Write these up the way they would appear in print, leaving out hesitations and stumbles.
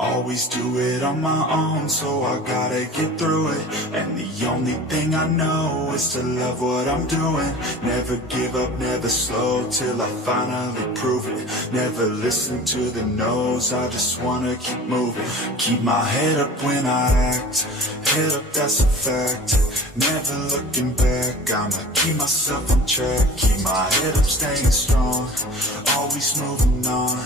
Always do it on my own, so I gotta get through it. And the only thing I know is to love what I'm doing. Never give up, never slow, till I finally prove it. Never listen to the no's, I just wanna keep moving. Keep my head up when I act, head up, that's a fact. Never looking back, I'ma keep myself on track. Keep my head up, staying strong, always moving on.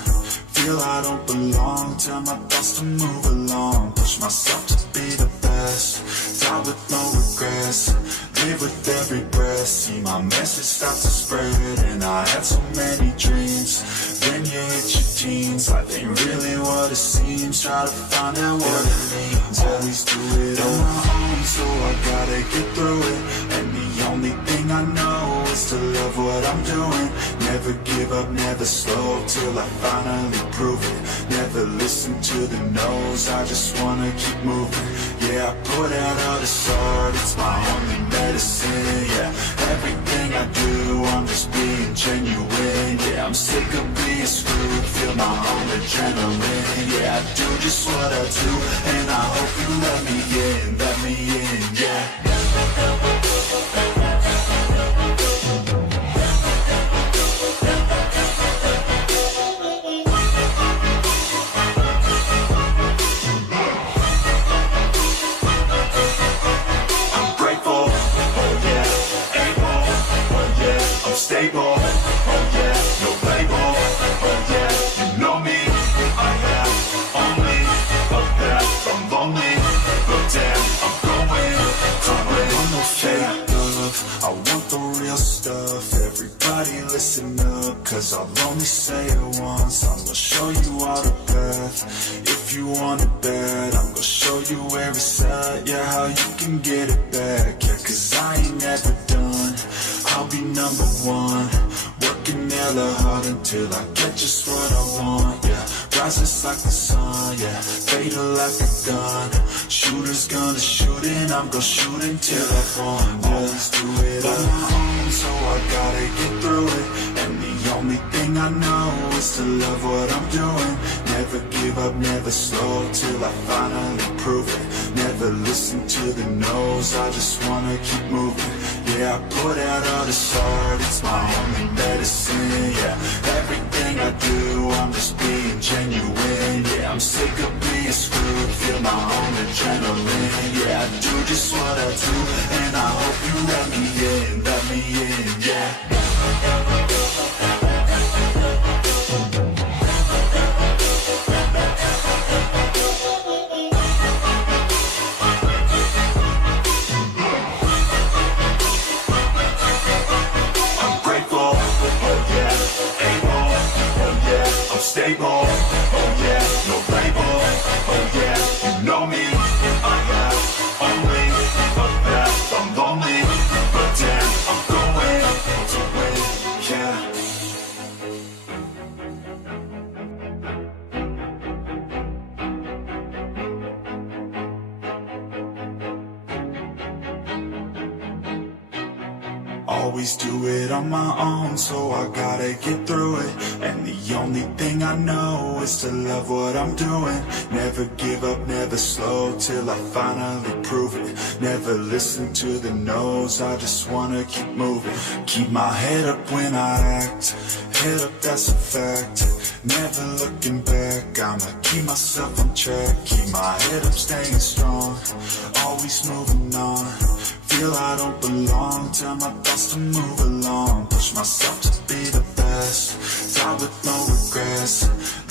Feel I don't belong, tell my thoughts to move along. Push myself to be the best, die with no regrets. Live with every breath, see my message start to spread. And I had so many dreams, then you hit your teens. Life ain't really what it seems, try to find out what it means. Always do it on my own, so I gotta get through it. And the only thing I know is to love what I'm doing. Never give up, never slow, till I finally prove it. Never listen to the no's, I just wanna keep moving. Yeah, I put out all this art, it's my only medicine. Yeah, everything I do, I'm just being genuine. Yeah, I'm sick of being screwed, feel my own adrenaline. Yeah, I do just what I do, and I hope you let me in, yeah. Stable, oh yeah, no label, oh yeah, you know me, I have only a path, I'm lonely, but damn, I'm going to win. I want no fake love, I want the real stuff. Everybody listen up, cause I'll only say it once. I'm gonna show you all the path, if you want it bad. I'm gonna show you every side, yeah, how you can get it back. Yeah, cause I ain't never done, I'll be number one, working hella hard until I get just what I want, yeah. Rises like the sun, yeah, fatal like a gun. Shooter's gonna shoot and I'm gonna shoot until I won. Always do it on my own, so I gotta get through it. And the only thing I know is to love what I'm doing. Never give up, never slow, till I finally prove it. Never listen to the no's, I just wanna keep moving. Yeah, I put out all this art, it's my only medicine. Yeah, everything I do, I'm just being genuine. Yeah, I'm sick of being screwed, feel my own adrenaline. Yeah, I do just what I do, and I hope you let me in, yeah. Stable, oh yeah, no label, oh yeah, you know me, I have only a path, I'm lonely, but damn, I'm going to win, yeah. Always do it on my own, so I gotta get through it. And the only thing I know is to love what I'm doing. Never give up, never slow, till I finally prove it. Never listen to the no's, I just wanna keep moving. Keep my head up when I act, head up, that's a fact. Never looking back, I'ma keep myself on track. Keep my head up, staying strong, always moving on. Feel I don't belong, tell my thoughts to move along. Push myself to be the best, die with no regrets.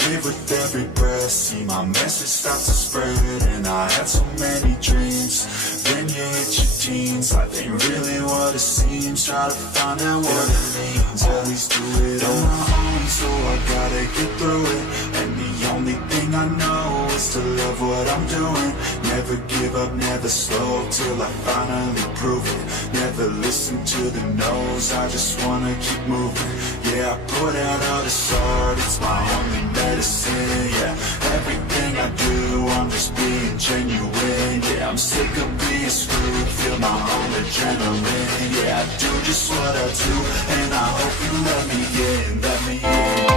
Live with every breath, see my message start to spread. And I had so many dreams, then you hit your teens. Life ain't really what it seems, try to find out what it means. Always do it on my own, so I gotta get through it. And the only thing I know is to love what I'm doing. Never give up, never slow, till I finally prove it. Never listen to the no's, I just wanna keep moving. Yeah, I put out all this art, it's my only medicine. Yeah, everything I do, I'm just being genuine. Yeah, I'm sick of being screwed, feel my own adrenaline. Yeah, I do just what I do, and I hope you let me in, let me in.